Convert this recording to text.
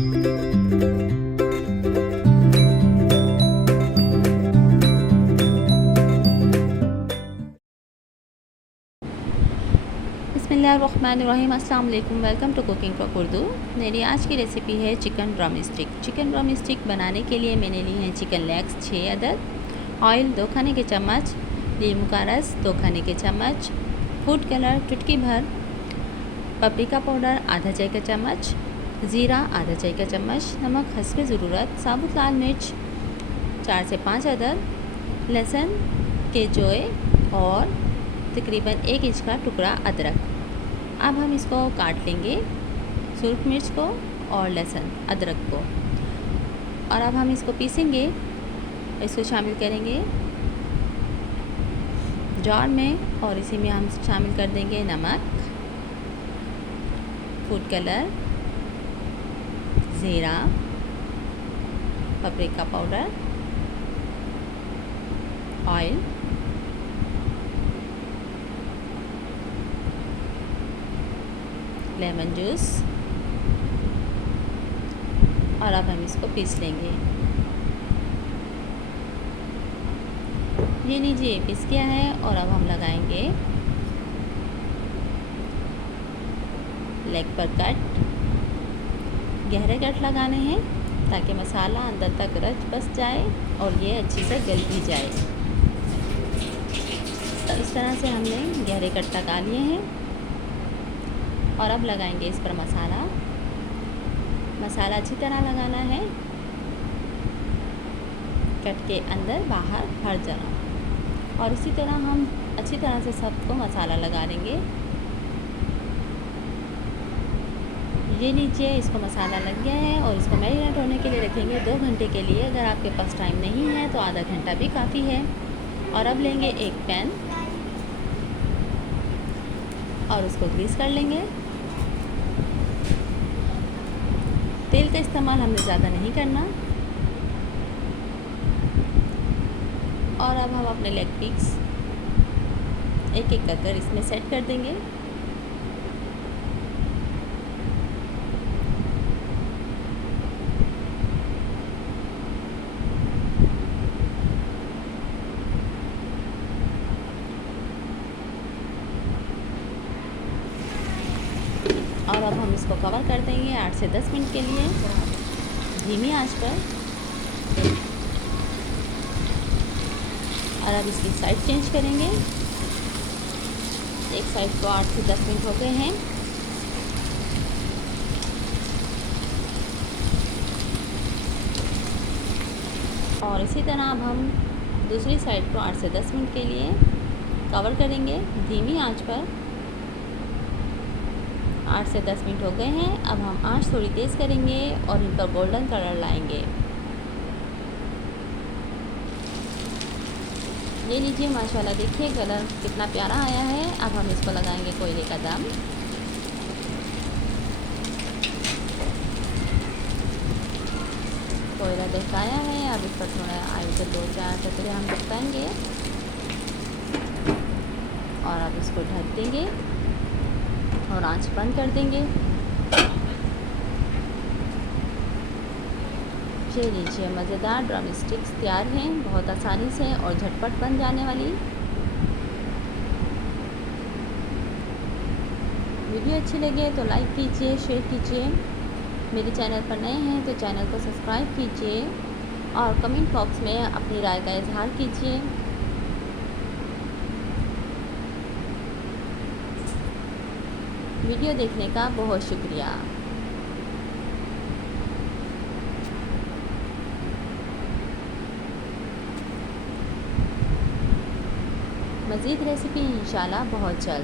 बिस्मिल्लाहिर्रहमानिर्रहीम। अस्सलाम वालेकुम। Welcome to cooking for Urdu. मेरी आज की रेसिपी है chicken drumstick. Chicken drumstick बनाने के लिए मैंने ली हैं चिकन लेग्स 6 अदद, ऑयल 2 खाने के चम्मच, नींबू का रस 2 खाने के चम्मच, फूड कलर चुटकी भर, पपरिका पाउडर आधा चाय का चम्मच, ज़ीरा आधा चाय का चम्मच, नमक हस्बे ज़रूरत, साबुत लाल मिर्च 4 से 5 अदद, लहसुन के जोए और तकरीबन 1 इंच का टुकड़ा अदरक। अब हम इसको काट लेंगे, सुर्ख मिर्च को और लहसुन अदरक को, और अब हम इसको पीसेंगे। इसको शामिल करेंगे जार में और इसी में हम शामिल कर देंगे नमक, फूड कलर, ज़ीरा, paprika powder, oil, lemon juice, और अब हम इसको पीस लेंगे। ये लीजिए पीस गया है। और अब हम लगाएंगे लेग पर कट। गहरे कट लगाने हैं ताकि मसाला अंदर तक रच बस जाए और ये अच्छी से गल भी जाए। तो इस तरह से हमने गहरे कट लगा लिए हैं। और अब लगाएंगे इस पर मसाला। मसाला अच्छी तरह लगाना है, कट के अंदर बाहर हर जगह। और इसी तरह हम अच्छी तरह से सबको मसाला लगा लेंगे। ये लीजिए इसको मसाला लग गया है और इसको मैरिनेट होने के लिए रखेंगे 2 घंटे के लिए। अगर आपके पास टाइम नहीं है तो आधा घंटा भी काफ़ी है। और अब लेंगे एक पैन और उसको ग्रीस कर लेंगे। तेल का इस्तेमाल हमने ज़्यादा नहीं करना। और अब हम अपने लेग पीस एक एक कर इसमें सेट कर देंगे। और अब हम इसको कवर कर देंगे 8 से 10 मिनट के लिए धीमी आंच पर। और अब इसकी साइड चेंज करेंगे। एक साइड को 8 से 10 मिनट हो गए हैं। और इसी तरह अब हम दूसरी साइड को 8 से 10 मिनट के लिए कवर करेंगे धीमी आंच पर। 8 से 10 मिनट हो गए हैं। अब हम आंच थोड़ी तेज़ करेंगे और इन पर गोल्डन कलर लाएंगे। ये लीजिए माशाल्लाह, देखिए कलर कितना प्यारा आया है। अब हम इसको लगाएंगे कोयले का दम। कोयला दहकाया है। अब इस पर थोड़ा ऑयल के 2-4 टुकड़े हम दहकाएंगे और अब इसको ढक देंगे और आंच बंद कर देंगे। ये लीजिए मज़ेदार ड्रम स्टिक्स तैयार हैं, बहुत आसानी से और झटपट बन जाने वाली। वीडियो अच्छी लगे तो लाइक कीजिए, शेयर कीजिए। मेरे चैनल पर नए हैं तो चैनल को सब्सक्राइब कीजिए और कमेंट बॉक्स में अपनी राय का इजहार कीजिए। वीडियो देखने का बहुत शुक्रिया। मज़ीद रेसिपी इंशाल्लाह बहुत जल्द।